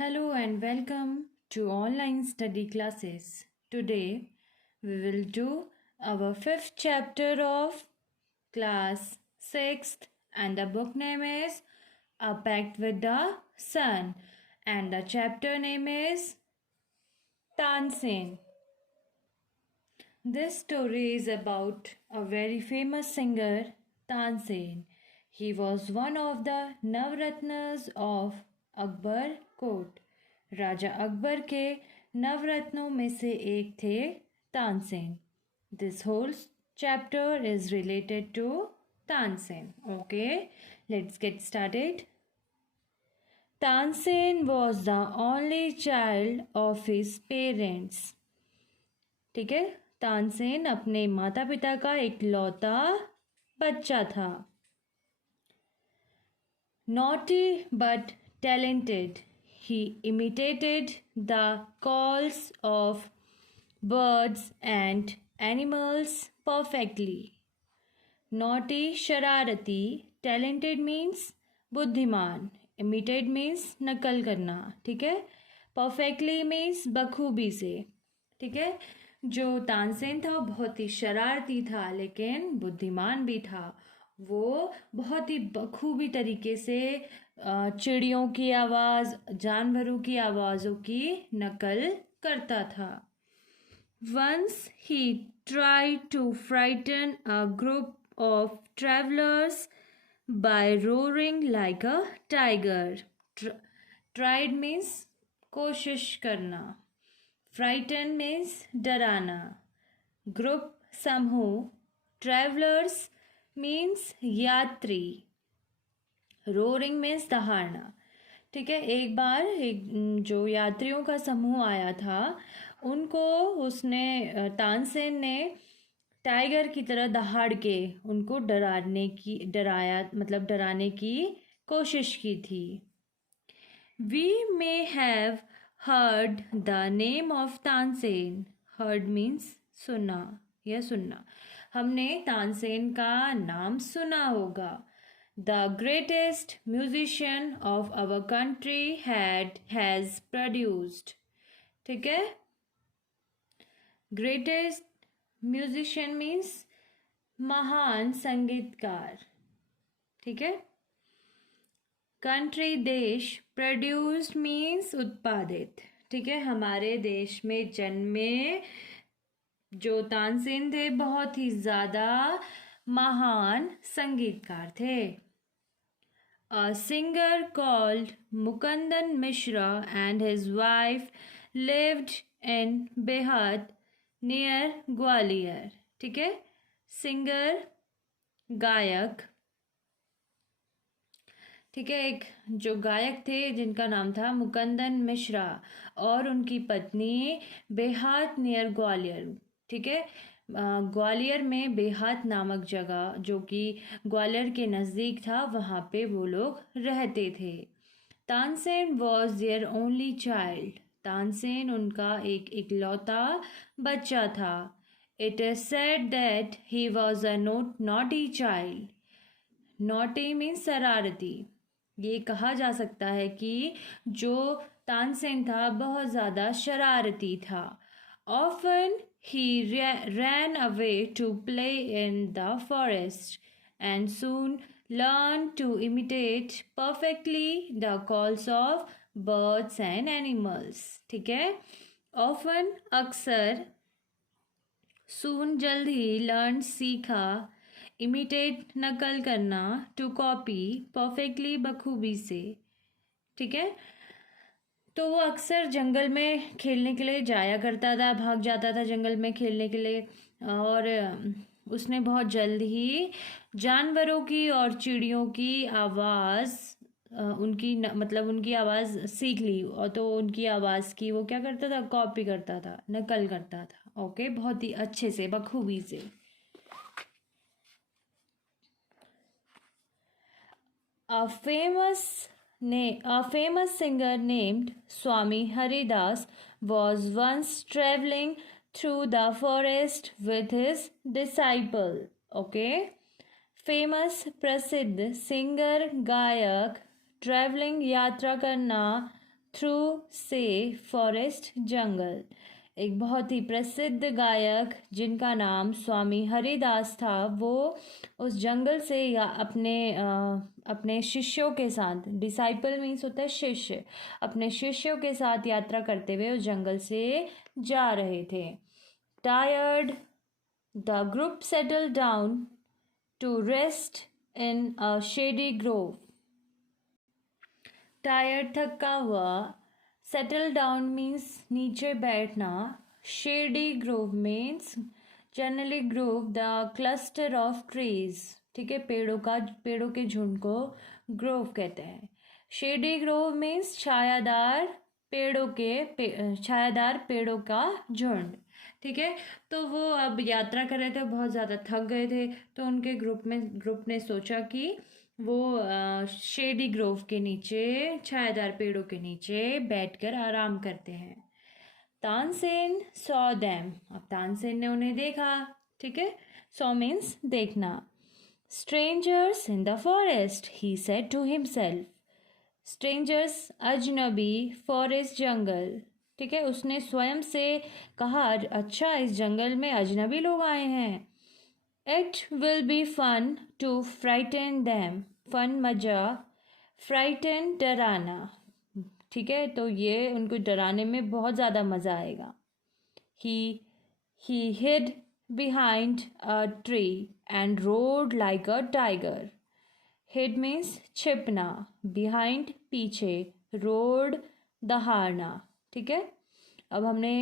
Hello and welcome to online study classes. Today we will do our fifth chapter of class 6th and the book name is A Pact with the Sun and the chapter name is Tansen. This story is about a very famous singer Tansen. He was one of the Navratnas of Akbar court. राजा अकबर के नवरत्नों में से एक थे Tansen. This whole chapter is related to Tansen. Okay, let's get started. Tansen was the only child of his parents. ठीक है, तानसेन अपने माता पिता का इकलौता बच्चा था. Naughty but talented. He imitated the calls of birds and animals perfectly. Naughty, शरारती. Talented means बुद्धिमान. Imitate means नकल करना. ठीक है. Perfectly means बखूबी से. ठीक है. जो तानसेन था बहुत ही शरारती था लेकिन बुद्धिमान भी था. वो बहुत ही बखूबी तरीके से चिड़ियों की आवाज़, जानवरों की आवाज़ों की नकल करता था. Once he tried to frighten a group of travelers by roaring like a tiger. Tried means कोशिश करना. Frighten means डराना. Group समूह. Travelers मीन्स यात्री. रोरिंग मीन्स दहाड़ना. ठीक है. एक बार जो यात्रियों का समूह आया था उनको उसने तानसेन ने टाइगर की तरह दहाड़ के उनको डराने की कोशिश की थी. We may have heard the name of Tansen. Heard means सुना या सुनना. हमने तानसेन का नाम सुना होगा. The greatest musician of our country has produced. ठीक है. ग्रेटेस्ट म्यूजिशियन मीन्स महान संगीतकार. ठीक है. कंट्री देश. प्रोड्यूस्ड मीन्स उत्पादित. ठीक है. हमारे देश में जन्मे जो तानसेन थे बहुत ही ज़्यादा महान संगीतकार थे. A singer called Mukundan Mishra and his wife lived in बेहद नियर ग्वालियर. ठीक है. सिंगर गायक. ठीक है. एक जो गायक थे जिनका नाम था मुकुंदन मिश्रा और उनकी पत्नी बेहात नियर ग्वालियर. ठीक है. ग्वालियर में बेहात नामक जगह जो कि ग्वालियर के नज़दीक था वहाँ पे वो लोग रहते थे. Tansen was their only child. Tansen उनका एक इकलौता बच्चा था. It is said that he was a naughty child. Naughty means शरारती. ये कहा जा सकता है कि जो तानसेन था बहुत ज़्यादा शरारती था. Often he ran away to play in the forest and soon learned to imitate perfectly the calls of birds and animals. ठीक है. Often अक्सर. soon जल्द ही. learned सीखा. imitate नकल करना. to copy perfectly बखूबी से. ठीक है. तो वो अक्सर जंगल में खेलने के लिए जाया करता था. भाग जाता था जंगल में खेलने के लिए और उसने बहुत जल्द ही जानवरों की और चिड़ियों की आवाज़ उनकी आवाज़ सीख ली. और तो उनकी आवाज़ की वो क्या करता था, कॉपी करता था, नकल करता था. ओके, बहुत ही अच्छे से, बखूबी से. A famous singer named Swami Haridas was once traveling through the forest with his disciple. Okay. Famous प्रसिद्ध सिंगर गायक. ट्रैवलिंग यात्रा करना. थ्रू से फॉरेस्ट जंगल। एक बहुत ही प्रसिद्ध गायक जिनका नाम स्वामी हरिदास था, वो उस जंगल से या अपने शिष्यों के साथ, डिसाइपल मीन्स होता है शिष्य, अपने शिष्यों के साथ यात्रा करते हुए उस जंगल से जा रहे थे। Tired the group settled down to rest in a shady grove. Tired, थका हुआ, सेटल डाउन मीन्स नीचे बैठना, shady grove means generally grove the cluster of trees, ठीक है, पेड़ों के झुंड को ग्रोव कहते हैं। शेडी ग्रोव मीन्स छायादार पेड़ों का झुंड, ठीक है। तो वो अब यात्रा कर रहे थे, बहुत ज़्यादा थक गए थे, तो उनके ग्रुप ने सोचा कि वो शेडी ग्रोव के नीचे, छायादार पेड़ों के नीचे बैठकर आराम करते हैं। तानसेन सॉ देम, अब तानसेन ने उन्हें देखा, ठीक है। सॉ मीन्स देखना। Strangers in the forest, he said to himself. Strangers अजनबी, फॉरेस्ट जंगल, ठीक है, उसने स्वयं से कहा, अच्छा इस जंगल में अजनबी लोग आए हैं। It will be fun to frighten them, fun मजा, फ्राइटन डराना, ठीक है, तो ये उनको डराने में बहुत ज़्यादा मज़ा आएगा। He hid behind a tree and roared like a tiger. Hid means छिपना, बिहाइंड पीछे, रोड दहाड़ना, ठीक है। अब हमने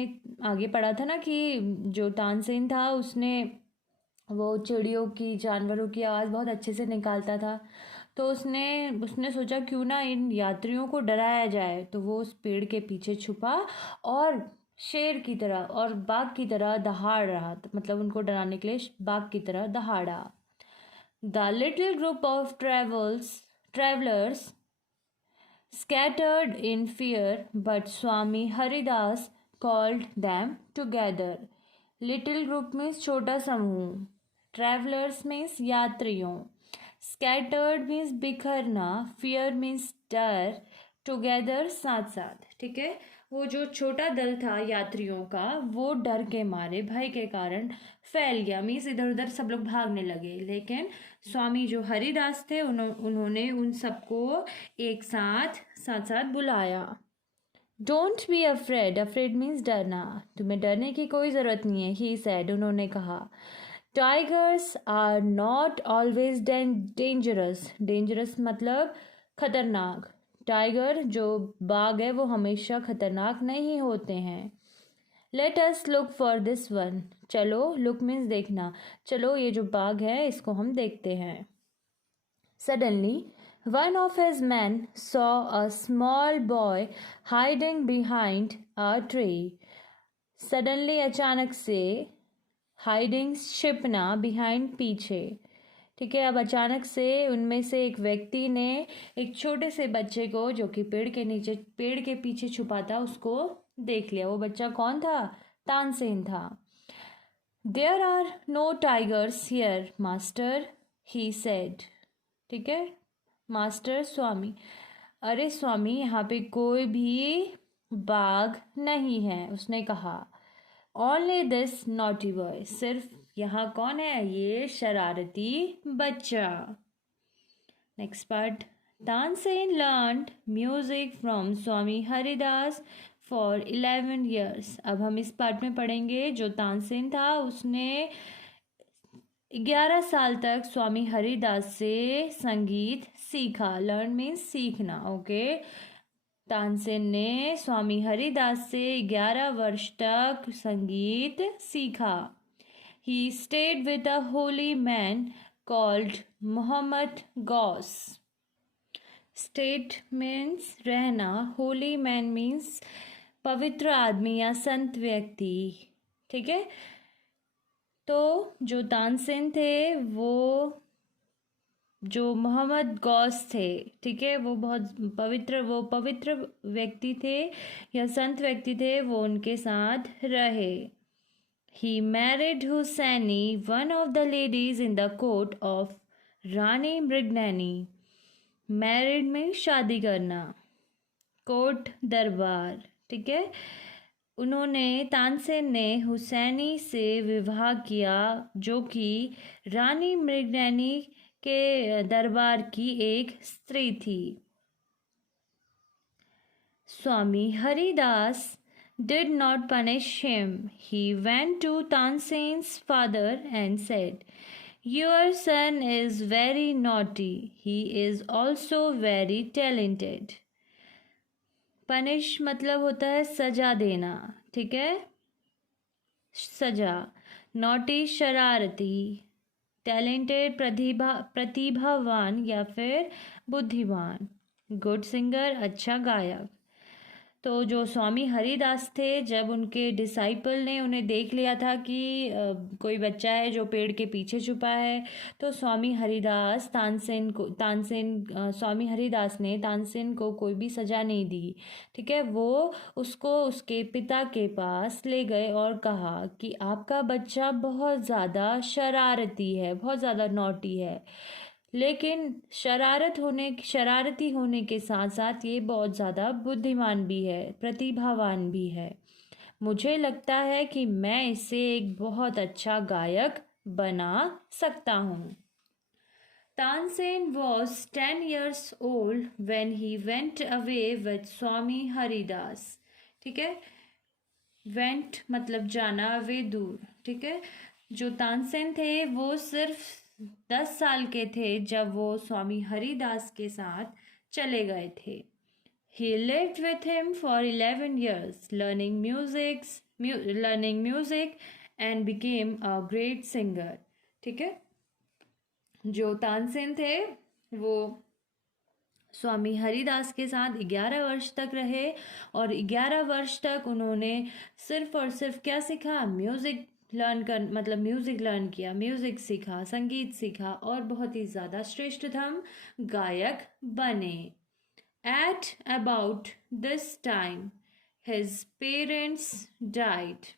आगे पढ़ा था ना कि जो तानसेन था उसने वो चिड़ियों की, जानवरों की आवाज़ बहुत अच्छे से निकालता था, तो उसने सोचा क्यों ना इन यात्रियों को डराया जाए, तो वो उस पेड़ के पीछे छुपा और शेर की तरह और बाघ की तरह दहाड़ रहा, मतलब उनको डराने के लिए बाघ की तरह दहाड़ा। The little group of travelers scattered in fear, but Swami Haridas called them together. Little group means छोटा समूह, travelers means यात्रियों, scattered means बिखरना, fear means डर, together साथ साथ, ठीक है। वो जो छोटा दल था यात्रियों का, वो डर के मारे, भय के कारण फैल गया, मीन्स इधर उधर सब लोग भागने लगे। लेकिन स्वामी जो हरिदास थे उन्होंने उन सबको एक साथ साथ बुलाया। Don't be afraid, afraid means डरना, तुम्हें डरने की कोई ज़रूरत नहीं है, ही सैड, उन्होंने कहा। Tigers are not always dangerous, dangerous मतलब खतरनाक, टाइगर जो बाघ है वो हमेशा खतरनाक नहीं होते हैं। Let us look for this one, चलो, लुक मीन्स देखना, चलो ये जो बाघ है इसको हम देखते हैं। Suddenly one of his man saw a small boy hiding behind a tree. Suddenly अचानक से, हाइडिंग छिपना, बिहाइंड पीछे, ठीक है। अब अचानक से उनमें से एक व्यक्ति ने एक छोटे से बच्चे को, जो कि पेड़ के पीछे छुपा था, उसको देख लिया। वो बच्चा कौन था? तानसेन था। There are no tigers here master, he said, ठीक है, मास्टर स्वामी, अरे स्वामी यहाँ पे कोई भी बाघ नहीं है, उसने कहा। ओनली दिस नॉटी बॉय, सिर्फ यहाँ कौन है? ये शरारती बच्चा। Next part, Tansen learned music from Swami Haridas for 11 years। अब हम इस पार्ट में पढ़ेंगे जो तानसेन था उसने 11 साल तक स्वामी हरिदास से संगीत सीखा। लर्न मीन्स सीखना, ओके। तानसेन ने स्वामी हरिदास से 11 वर्ष तक संगीत सीखा। He stayed with a holy man called Muhammad Ghaus। Stayed means रहना, holy man means पवित्र आदमी या संत व्यक्ति, ठीक है। तो जो तानसेन थे वो जो मोहम्मद गौस थे, ठीक है, वो बहुत पवित्र व्यक्ति थे या संत व्यक्ति थे, वो उनके साथ रहे। He married Hussaini, one of the ladies in the court of Rani Mrignani। Married में शादी करना, कोर्ट दरबार, ठीक है। तानसेन ने हुसैनी से विवाह किया जो कि रानी मृगनयनी के दरबार की एक स्त्री थी। Swami Haridas did not punish him. He went to Tansen's father and said, "Your son is very naughty. He is also very talented." Punish मतलब होता है सजा देना, ठीक है। सजा। नॉटी शरारती, टैलेंटेड प्रतिभावान या फिर बुद्धिमान, गुड सिंगर अच्छा गायक। तो जो स्वामी हरिदास थे, जब उनके डिसाइपल ने उन्हें देख लिया था कि कोई बच्चा है जो पेड़ के पीछे छुपा है, तो स्वामी हरिदास ने तानसेन को कोई भी सज़ा नहीं दी, ठीक है। वो उसको उसके पिता के पास ले गए और कहा कि आपका बच्चा बहुत ज़्यादा शरारती है, बहुत ज़्यादा नॉटी है, लेकिन शरारती होने के साथ साथ ये बहुत ज़्यादा बुद्धिमान भी है, प्रतिभावान भी है। मुझे लगता है कि मैं इसे एक बहुत अच्छा गायक बना सकता हूँ। Tansen was 10 years old when he went away with स्वामी हरिदास, ठीक है। वेंट मतलब जाना, अवे दूर, ठीक है। जो तानसेन थे वो सिर्फ 10 साल के थे जब वो स्वामी हरिदास के साथ चले गए थे। He lived with him for 11 years, learning music and became a great singer, ठीक है। जो तानसेन थे वो स्वामी हरिदास के साथ 11 वर्ष तक रहे और 11 वर्ष तक उन्होंने सिर्फ और सिर्फ क्या सीखा? म्यूज़िक लर्न किया, म्यूज़िक सीखा, संगीत सीखा और बहुत ही ज़्यादा श्रेष्ठतम गायक बने। At about this time, his parents died.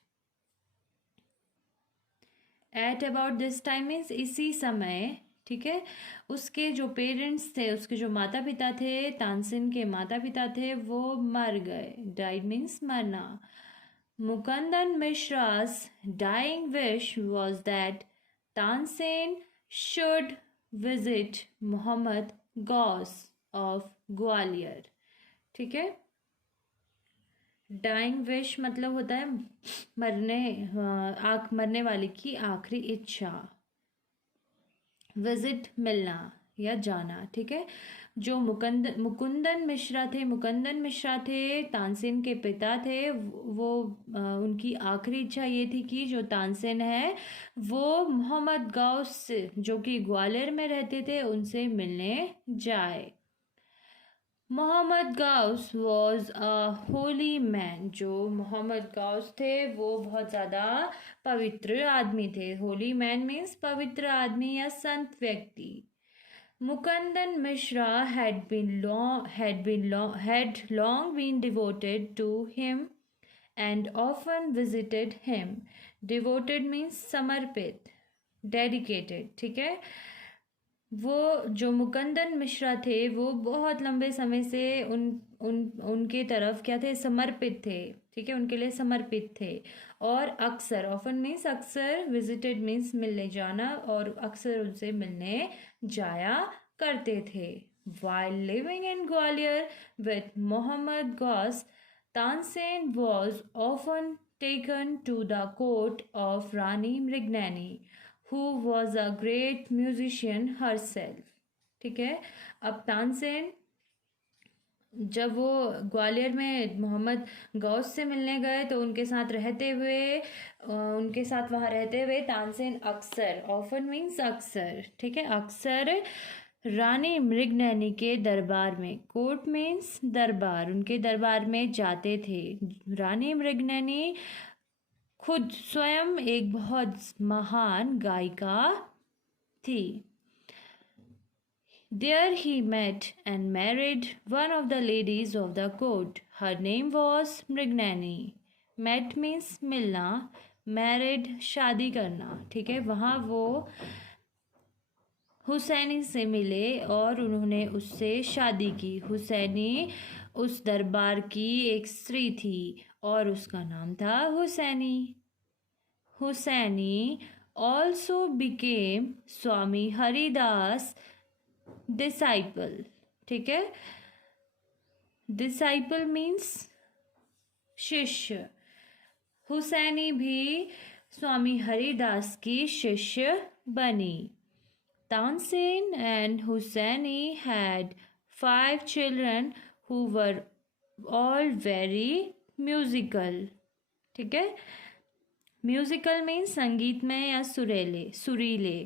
At about this time means इसी समय, ठीक है। उसके जो पेरेंट्स थे, उसके जो माता पिता थे, तानसेन के माता पिता थे, वो मर गए। डाइड मीन्स मरना। Mukundan मिश्रा's dying wish was that Tansen should visit Muhammad Ghaus of Gwalior, ठीक है। डाइंग विश मतलब होता है मरने वाले की आखिरी इच्छा। विजिट मिलना या जाना, ठीक है। जो मुकुंदन मिश्रा थे तानसेन के पिता थे। वो उनकी आखिरी इच्छा ये थी कि जो तानसेन है वो मोहम्मद गौस से, जो कि ग्वालियर में रहते थे, उनसे मिलने जाए। Mohammed Ghaus was a holy man. जो मोहम्मद गौस थे वो बहुत ज़्यादा पवित्र आदमी थे। होली मैन मीन्स पवित्र आदमी या संत व्यक्ति। Mukundan Mishra had long been devoted to him and often visited him. Devoted means समर्पित, dedicated, ठीक है। वो जो मुकुंदन मिश्रा थे वो बहुत लंबे समय से उनके तरफ क्या थे? समर्पित थे, ठीक है, उनके लिए समर्पित थे। और अक्सर, ऑफन मीन्स अक्सर, विजिटेड मीन्स मिलने जाना, और अक्सर उनसे मिलने जाया करते थे। While living in Gwalior with Muhammad Ghaus, Tansen was often taken to the court of Rani Mrignani, who was a great musician herself, ठीक है। अब तानसेन जब वो ग्वालियर में मोहम्मद गौस से मिलने गए तो उनके साथ वहाँ रहते हुए तानसेन अक्सर, ऑफन मीन्स अक्सर, ठीक है, अक्सर रानी मृगनयनी के दरबार में, कोर्ट मीन्स दरबार, उनके दरबार में जाते थे। रानी मृगनयनी खुद स्वयं एक बहुत महान गायिका थी। There he met and married one of the ladies of the court. Her name was Mrignani. Met means मिलना, married शादी करना, ठीक है। वहाँ वो हुसैनी से मिले और उन्होंने उससे शादी की। हुसैनी उस दरबार की एक स्त्री थी और उसका नाम था हुसैनी। हुसैनी ऑल्सो बिकेम स्वामी हरिदास डिसाइपल। ठीक है, डिसाइपल मीन्स शिष्य। हुसैनी भी स्वामी हरिदास की शिष्य बनी। Tansen and Husaini had 5 children who were all very musical। ठीक है, म्यूजिकल मीन्स संगीत में या सुरीले।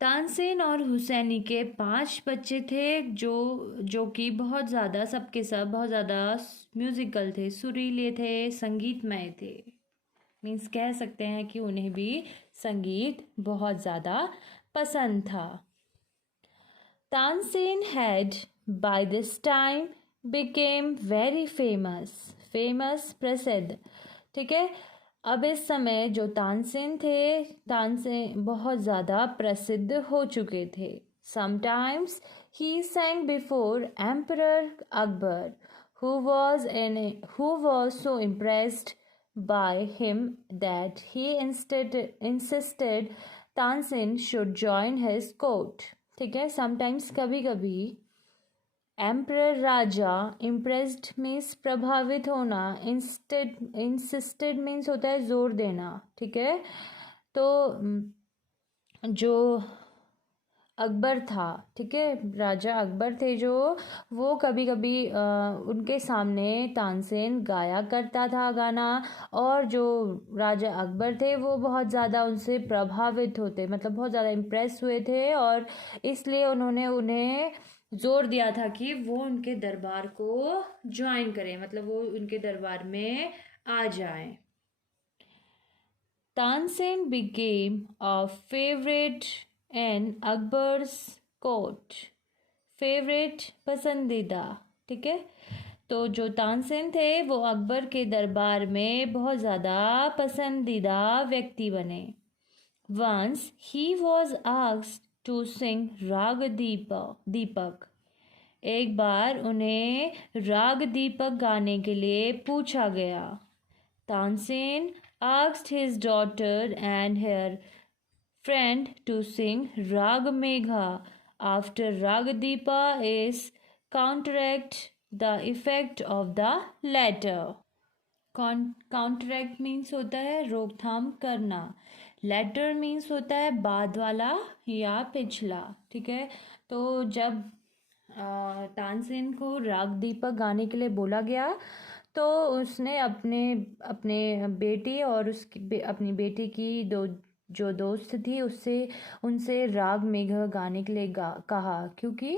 तानसेन और हुसैनी के 5 बच्चे थे जो कि बहुत ज़्यादा सबके सब बहुत ज़्यादा म्यूजिकल थे, सुरीले थे, संगीतमय थे। मीन्स कह सकते हैं कि उन्हें भी संगीत बहुत ज़्यादा पसंद था। Tansen had by this time became very famous प्रसिद्ध। ठीक है, अब इस समय जो तानसेन थे, तानसेन बहुत ज़्यादा प्रसिद्ध हो चुके थे। Sometimes he sang before emperor Akbar who was so impressed by him that he insisted Tansen should join his court। ठीक है, समटाइम्स कभी कभी एम्परर राजा, इम्प्रेस्ड मीन्स प्रभावित होना, इंसिस्टेड मीन्स होता है जोर देना। ठीक है, तो जो अकबर था, ठीक है, राजा अकबर थे जो, वो कभी कभी उनके सामने तानसेन गाया करता था गाना, और जो राजा अकबर थे वो बहुत ज़्यादा उनसे प्रभावित होते, मतलब बहुत ज़्यादा इम्प्रेस हुए थे, और इसलिए उन्होंने उन्हें जोर दिया था कि वो उनके दरबार को ज्वाइन करें, मतलब वो उनके दरबार में आ जाएं। Tansen became a favorite in Akbar's court. Favourite पसंदीदा। ठीक है, तो जो तानसेन थे वो अकबर के दरबार में बहुत ज़्यादा पसंदीदा व्यक्ति बने। Once he was asked to sing raga Deepak. एक बार उन्हें राग दीपक गाने के लिए पूछा गया। Tansen asked his daughter and her friend to sing Rag Megha after Ragadipa is counteract the effect of the latter। Counteract means होता है रोकथाम करना, लेटर मीन्स होता है बाद वाला या पिछला। ठीक है, तो जब तानसेन को राग दीपक गाने के लिए बोला गया तो उसने अपने अपने बेटी और अपनी बेटी की जो दोस्त थी उनसे राग मेघ गाने के लिए कहा, क्योंकि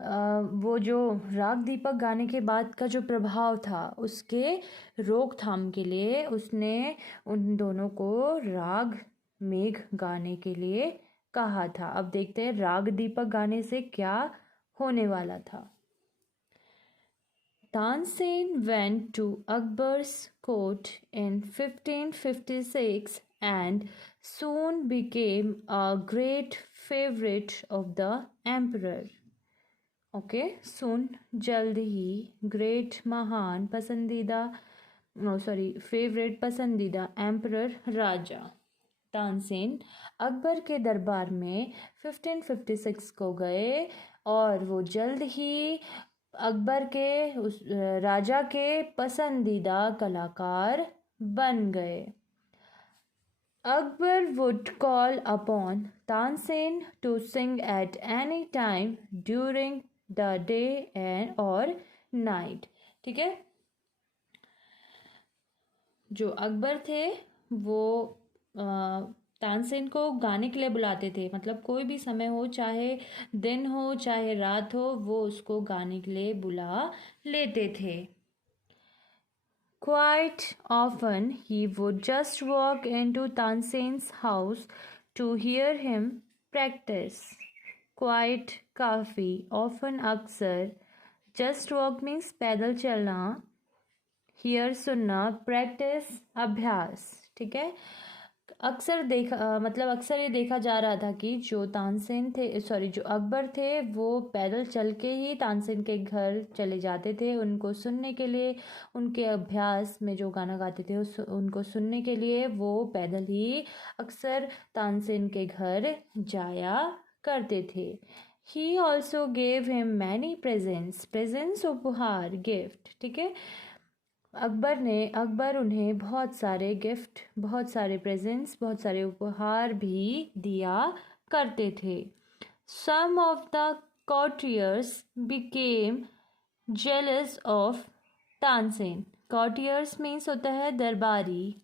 वो जो राग दीपक गाने के बाद का जो प्रभाव था उसके रोकथाम के लिए उसने उन दोनों को राग मेघ गाने के लिए कहा था। अब देखते हैं राग दीपक गाने से क्या होने वाला था। Tansen went to Akbar's court in 1556 and soon became a great favorite of the emperor। Okay, soon जल्द ही, ग्रेट महान, पसंदीदा, फेवरेट पसंदीदा, एम्परर राजा। तानसेन अकबर के दरबार में 1556 को गए और वो जल्द ही अकबर के उस राजा के पसंदीदा कलाकार बन गए। Akbar would call upon Tansen to sing at any time during the day and और नाइट। ठीक है, जो अकबर थे वो तानसेन को गाने के लिए बुलाते थे, मतलब कोई भी समय हो, चाहे दिन हो चाहे रात हो, वो उसको गाने के लिए बुला लेते थे। Quite often he would just walk into Tansen's house to hear him practice। Quite काफ़ी, often अक्सर, just walk means पैदल चलना, hear सुनना, practice अभ्यास। ठीक है, अक्सर ये देखा जा रहा था कि जो अकबर थे वो पैदल चल के ही तानसेन के घर चले जाते थे उनको सुनने के लिए। उनके अभ्यास में जो गाना गाते थे उनको सुनने के लिए वो पैदल ही अक्सर तानसेन के घर जाया करते थे। He also gave him many presents उपहार गिफ्ट। ठीक है, अकबर उन्हें बहुत सारे गिफ्ट, बहुत सारे प्रेजेंट्स, बहुत सारे उपहार भी दिया करते थे। Some of the courtiers became jealous of Tansen. courtiers means होता है दरबारी,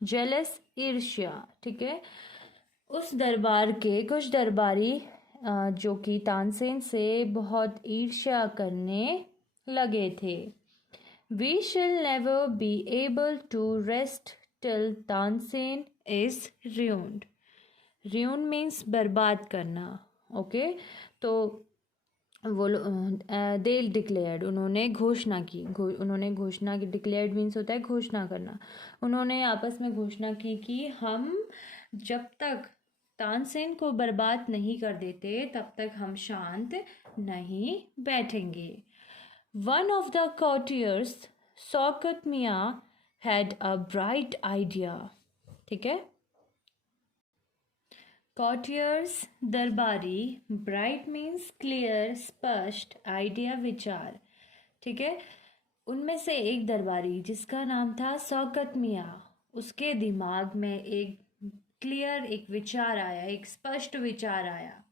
जेलस ईर्ष्या। ठीक है, उस दरबार के कुछ दरबारी जो कि तानसेन से बहुत ईर्ष्या करने लगे थे। We shall never be able to rest till Tansen is ruined. Ruin means बर्बाद करना। ओके, तो वो दे डिक्लेयर्ड, उन्होंने घोषणा की। डिक्लेयर्ड मीन्स होता है घोषणा करना। उन्होंने आपस में घोषणा की कि हम जब तक तानसेन को बर्बाद नहीं कर देते तब तक हम शांत नहीं बैठेंगे। One of the courtiers, Shaukat Mian, had a bright idea. ठीक है, courtiers दरबारी, bright means clear, स्पष्ट, idea विचार। ठीक है, उनमें से एक दरबारी जिसका नाम था शौकत मियाँ, उसके दिमाग में एक क्लियर एक विचार आया, एक स्पष्ट विचार आया।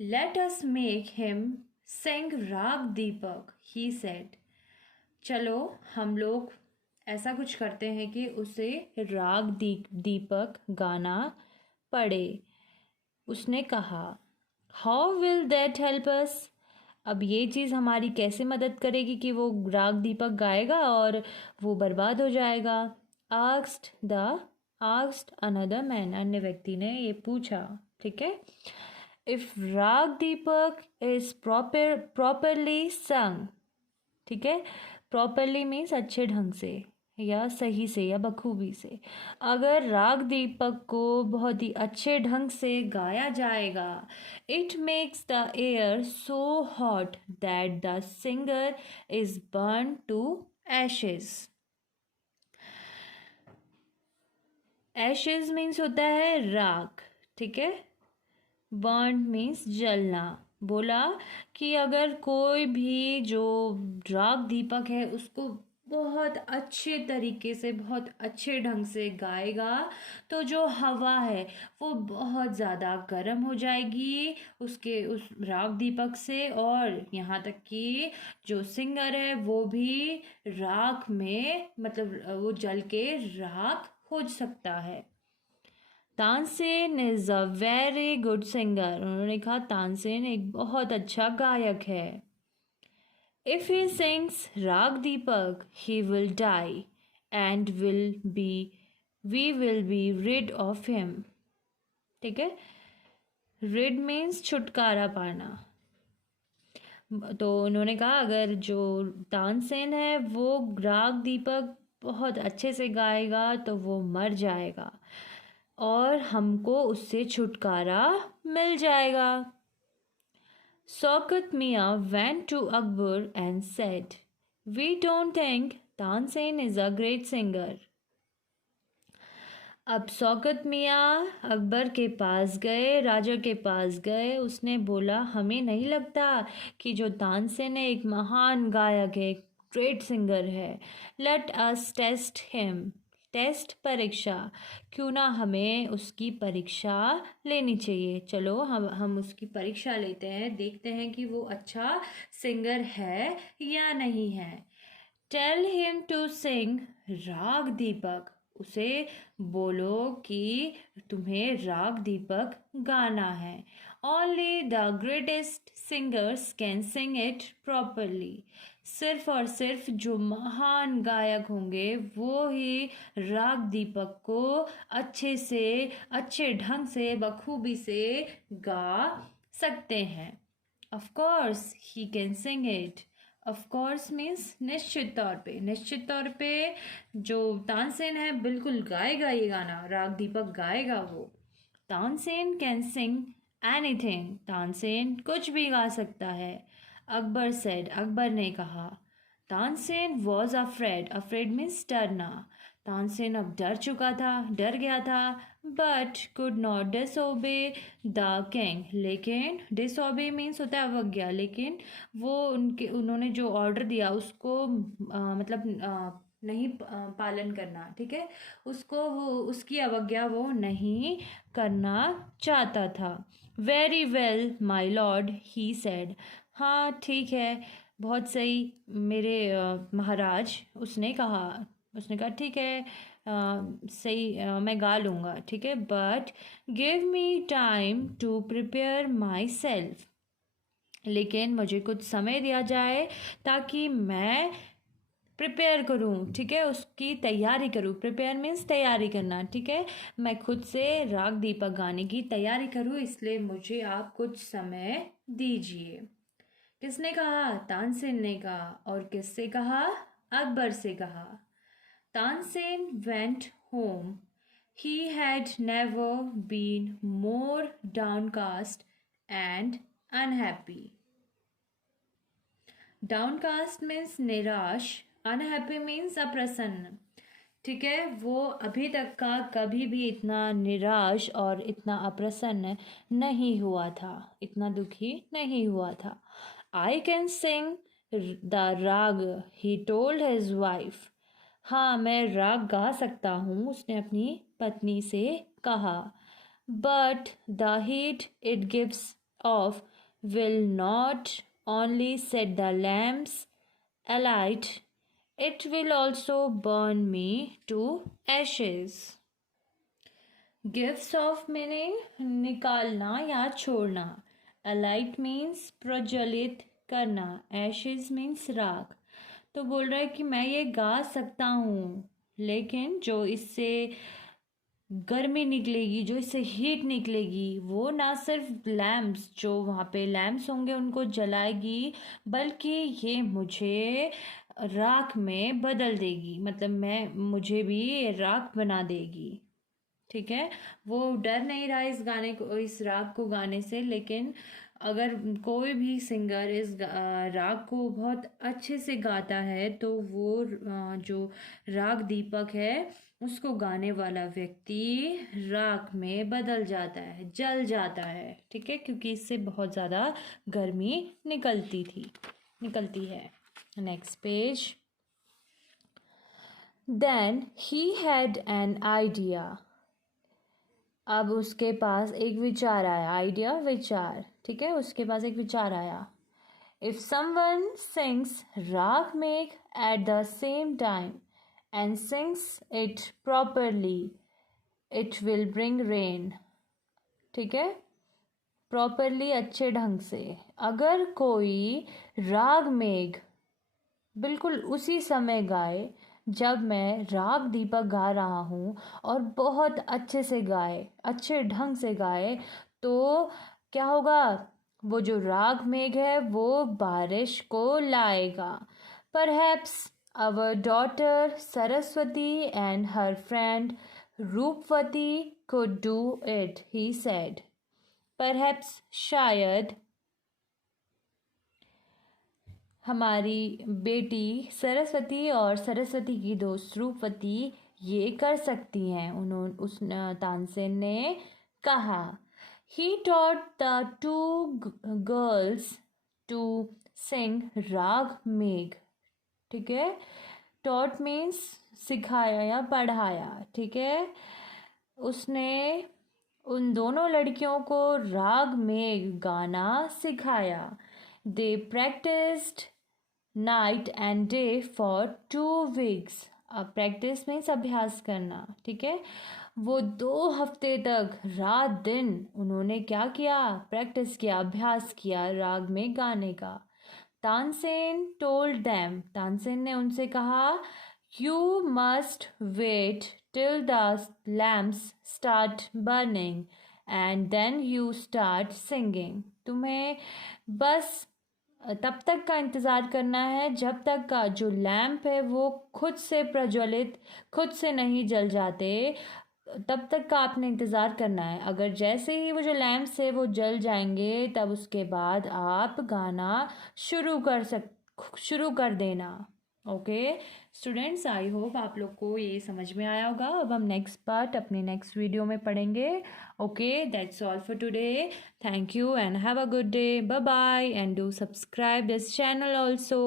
Let us make him sing राग दीपक, ही सेड। चलो हम लोग ऐसा कुछ करते हैं कि उसे राग दीपक गाना पड़े। उसने कहा, how will that help us? अब ये चीज़ हमारी कैसे मदद करेगी कि वो राग दीपक गाएगा और वो बर्बाद हो जाएगा? आस्क्ड अनदर मैन, अन्य व्यक्ति ने ये पूछा। ठीक है, इफ राग दीपक इज प्रॉपरली संग। ठीक है, प्रॉपरली मीन्स अच्छे ढंग से या सही से या बखूबी से। अगर राग दीपक को बहुत ही अच्छे ढंग से गाया जाएगा, it makes the air so hot that the singer is burn to ashes. Ashes means होता है राख। ठीक है, बर्न मीन्स जलना। बोला कि अगर कोई भी जो राग दीपक है उसको बहुत अच्छे तरीके से, बहुत अच्छे ढंग से गाएगा तो जो हवा है वो बहुत ज़्यादा गर्म हो जाएगी उस राग दीपक से, और यहाँ तक कि जो सिंगर है वो भी राख में वो जल के राख हो सकता है। Tansen is a very good singer. उन्होंने कहा तानसेन एक बहुत अच्छा गायक है। If he sings Raag Deepak he will die and we will be rid of him. ठीक है, रिड मीन्स छुटकारा पाना। तो उन्होंने कहा अगर जो तानसेन है वो राग दीपक बहुत अच्छे से गाएगा तो वो मर जाएगा और हमको उससे छुटकारा मिल जाएगा। शौकत मियाँ went to Akbar and said, "We don't think Tansen is a great singer." अब शौकत मियाँ अकबर के पास गए, राजा के पास गए। उसने बोला हमें नहीं लगता कि जो तानसेन है एक महान गायक है, एक ग्रेट सिंगर है। Let us test him. Test परीक्षा, क्यों ना हमें उसकी परीक्षा लेनी चाहिए। चलो हम उसकी परीक्षा लेते हैं, देखते हैं कि वो अच्छा सिंगर है या नहीं है। Tell him to sing raga दीपक। उसे बोलो कि तुम्हें राग दीपक गाना है। Only the greatest singers can sing it properly. सिर्फ और सिर्फ जो महान गायक होंगे वो ही राग दीपक को अच्छे से, अच्छे ढंग से, बखूबी से गा सकते हैं। Of course he can sing it. Of course means निश्चित तौर पे, निश्चित तौर पे जो तानसेन है बिल्कुल गाएगा ये गाना, राग दीपक गाएगा वो। Tansen can sing anything, Tansen कुछ भी गा सकता है। अकबर सेड, अकबर ने कहा। Tansen was afraid, afraid means डरना। तानसेन अब डर चुका था, डर गया था। But could not disobey the king, लेकिन डिसओबे मीन्स होता है अवज्ञा, लेकिन वो उन्होंने जो ऑर्डर दिया उसको मतलब नहीं पालन करना, ठीक है, उसको वो उसकी अवज्ञा वो नहीं करना चाहता था। Very well my lord he said, हाँ ठीक है, बहुत सही मेरे महाराज, उसने कहा। उसने कहा ठीक है, सही, मैं गा लूँगा, ठीक है, but give me time to prepare myself, लेकिन मुझे कुछ समय दिया जाए ताकि मैं प्रिपेयर करूँ, ठीक है, उसकी तैयारी करूँ। प्रिपेयर मीन्स तैयारी करना, ठीक है, मैं खुद से राग दीपक गाने की तैयारी करूँ, इसलिए मुझे आप कुछ समय दीजिए। किसने कहा? तानसेन ने कहा। और किससे कहा? अकबर से कहा। Tansen went home, he had never been more downcast and unhappy. Downcast means निराश, unhappy means अप्रसन्न, ठीक है, वो अभी तक का कभी भी इतना निराश और इतना अप्रसन्न नहीं हुआ था, इतना दुखी नहीं हुआ था। आई कैन सिंग द राग, ही टोल्ड हिज वाइफ, हाँ मैं राग गा सकता हूँ, उसने अपनी पत्नी से कहा। But the heat it gives off will not only set the lamps alight, it will also burn me to ashes. Gifts of meaning निकालना या छोड़ना। alight means प्रज्वलित करना, ashes means राख। तो बोल रहा है कि मैं ये गा सकता हूँ, लेकिन जो इससे गर्मी निकलेगी, जो इससे हीट निकलेगी, वो ना सिर्फ लैम्प्स, जो वहाँ पे लैम्प्स होंगे उनको जलाएगी, बल्कि ये मुझे राख में बदल देगी, मतलब मुझे भी राख बना देगी, ठीक है। वो डर नहीं रहा इस गाने को, इस राग को गाने से, लेकिन अगर कोई भी सिंगर इस राग को बहुत अच्छे से गाता है तो वो जो राग दीपक है उसको गाने वाला व्यक्ति राख में बदल जाता है, जल जाता है, ठीक है, क्योंकि इससे बहुत ज़्यादा गर्मी निकलती है। Next page. Then he had an idea, अब उसके पास एक विचार आया, आइडिया विचार, ठीक है, उसके पास एक विचार आया। इफ समवन सिंग्स राग मेघ at the same time and sings it properly, it will bring rain, ठीक है, प्रॉपरली अच्छे ढंग से। अगर कोई राग मेघ बिल्कुल उसी समय गाए जब मैं राग दीपक गा रहा हूँ और बहुत अच्छे से गाए, अच्छे ढंग से गाए, तो क्या होगा? वो जो राग मेघ है वो बारिश को लाएगा। Perhaps our daughter Saraswati and her friend Roopvati could do it, he said. Perhaps शायद हमारी बेटी सरस्वती और सरस्वती की दोस्त रूपवती ये कर सकती हैं, उस तानसेन ने कहा। ही taught the two girls to sing राग मेघ, ठीक है, taught means सिखाया या पढ़ाया, ठीक है, उसने उन दोनों लड़कियों को राग मेघ गाना सिखाया। They practiced night and day for 2 weeks, अब प्रैक्टिस मीन्स अभ्यास करना, ठीक है, वो 2 हफ्ते तक रात दिन उन्होंने क्या किया? प्रैक्टिस किया, अभ्यास किया राग में गाने का। तानसेन टोल्ड देम, तानसेन ने उनसे कहा, you must wait till the lamps start burning and then you start singing, तुम्हें बस तब तक का इंतज़ार करना है जब तक का जो लैंप है वो खुद से प्रज्वलित, खुद से नहीं जल जाते, तब तक का आपने इंतज़ार करना है। अगर जैसे ही वो जो लैंप्स है वो जल जाएंगे, तब उसके बाद आप गाना शुरू कर देना। ओके स्टूडेंट्स, आई होप आप लोग को ये समझ में आया होगा। अब हम नेक्स्ट पार्ट अपने नेक्स्ट वीडियो में पढ़ेंगे। Okay, that's all for today. Thank you and have a good day. Bye bye, and do subscribe this channel also.